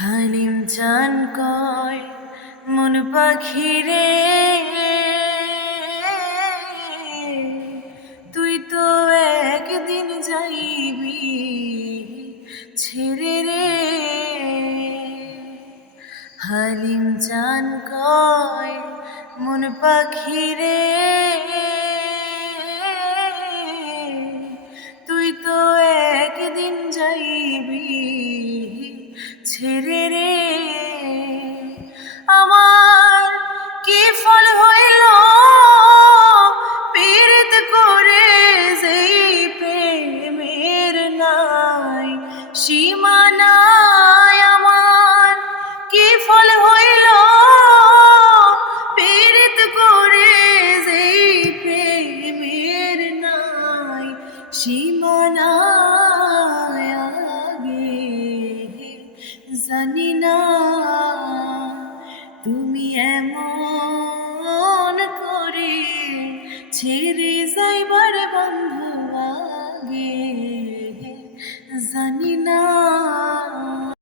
হালিম চান কয় মন পাখি রে, তুই তো একদিন যাইবি ছেড়ে রে। হালিম চান কয় মন পাখি রে, তুই তো একদিন যাইবি ছেড়ে রে। আমার কি ফল হইল পীড়িত করে, যেই প্রেমের নাই সীমানায়। আমার কি ফল হইল পীড়িত করে, যেই প্রেমের নাই সীমানায়। আগে জানি না তুমি এমন করে ছেড়ে